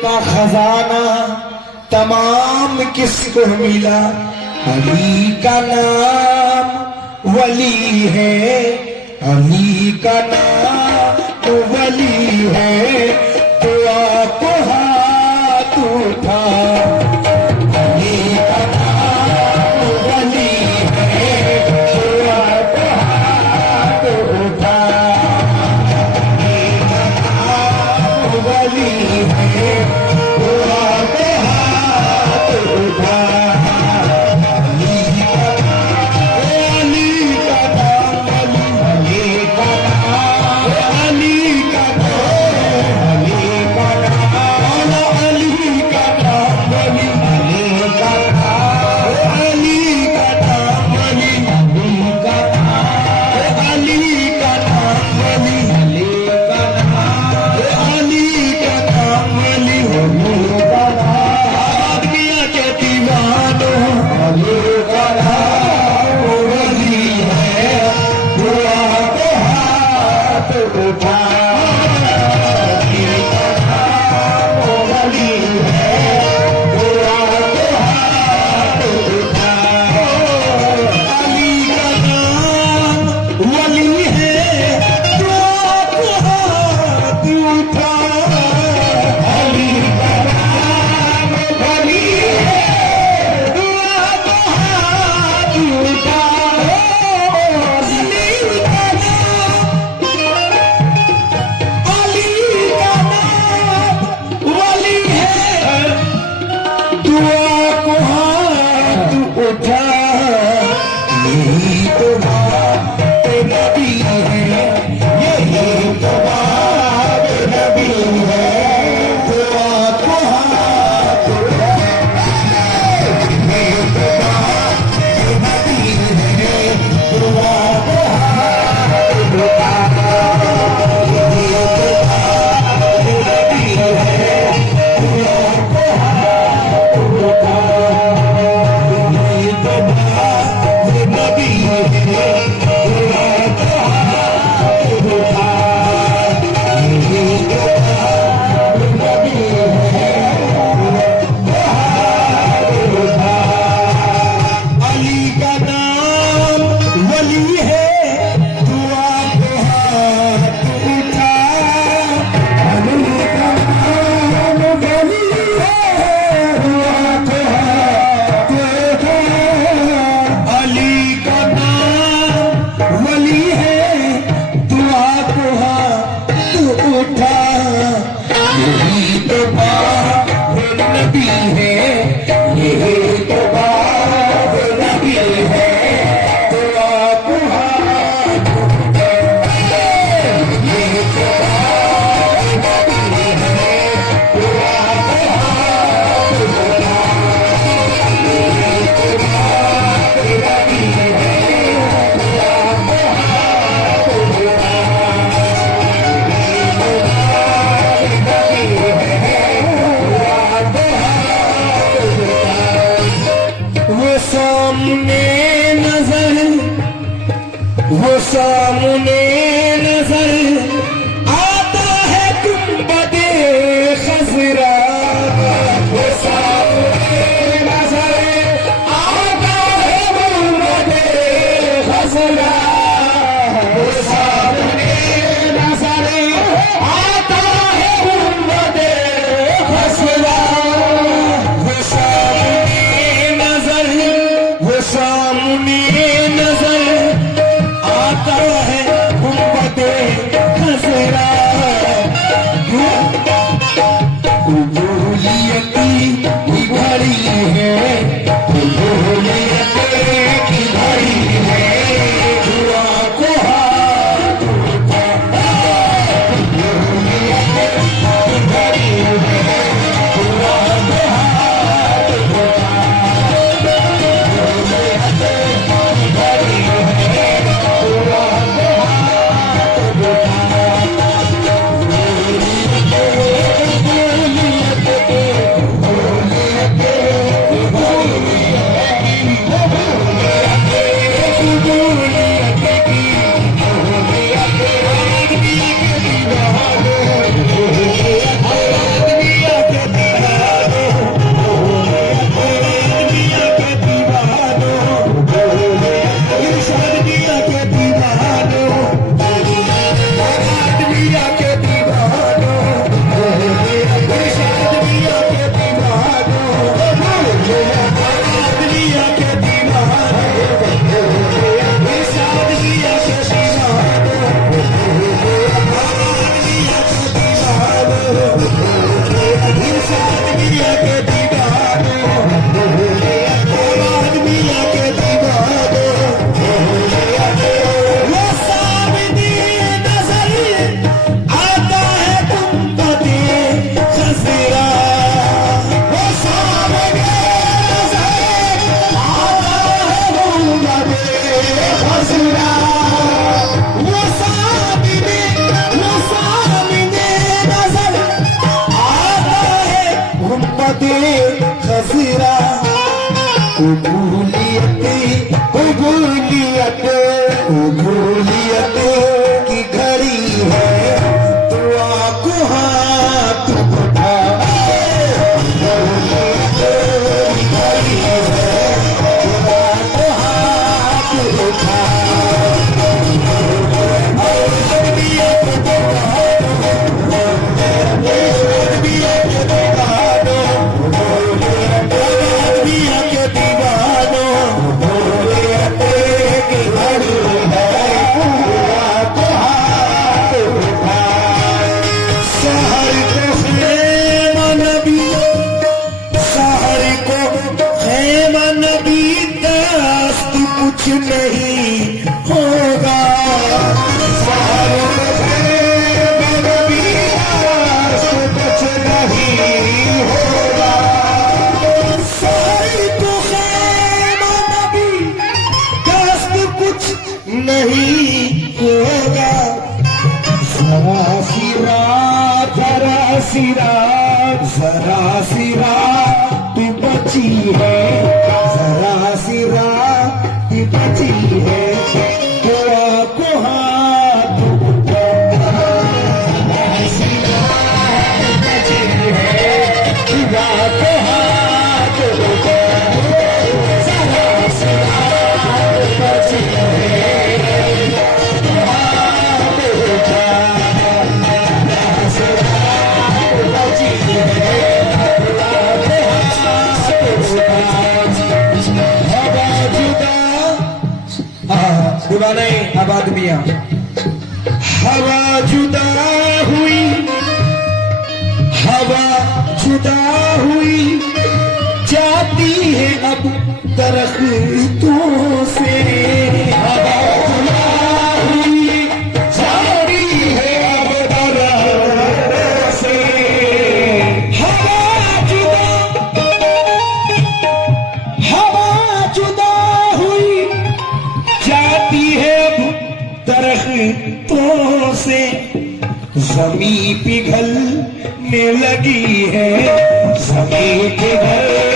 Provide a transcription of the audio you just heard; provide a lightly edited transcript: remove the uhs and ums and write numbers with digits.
का खजाना तमाम किसको मिला? अली का नाम वली है, अली का नाम वली है। तो आपको हाथ उठा, अली का नाम वली है। तो आपको हाथ उठा, अली का नाम वली है। तो आपको हाथ उठा, वो सामने नजर आता है गुंबदे खजरा। वो सामने नजर आता है गुंबदे खजरा। वो सामने नजर आता है गुंबदे खजरा। वो सामने नजर, वो सामने नजर आता है गुंबदे खजरा। उबूदियती की घड़ी है, उबूदियती की घड़ी है। दुआ को हाथ उठा, उबूदियती की घड़ी है। दुआ को हाथ उठा, उबूदियती की घड़ी है। दुआ को हाथ उठा, उबूदियती पदे खसरा कबूलियत कबूलियत कबूलियत की घड़ी है दुआ को हाथ उठा कबूलियत की घड़ी है दुआ को हाथ उठा कुछ नहीं होगा कुछ नहीं होगा सारी को खैमा नबी दस्त कुछ नहीं होगा जरा सिरा जरा सिरा जरा सिरा तू बची है जरा सिरा बची है दुआ को हाथ बची है दुआ को हाथ बची बुला नहीं आबाद मियां हवा जुदा हुई हवा जुदा हुई जाती है अब दरख्तों से हवा जुदा हुई जाती है अब दरख्तों से हवा जुदा हुई जाती है अब दरख्तों से जमीन पिघलने लगी है जमीन पिघल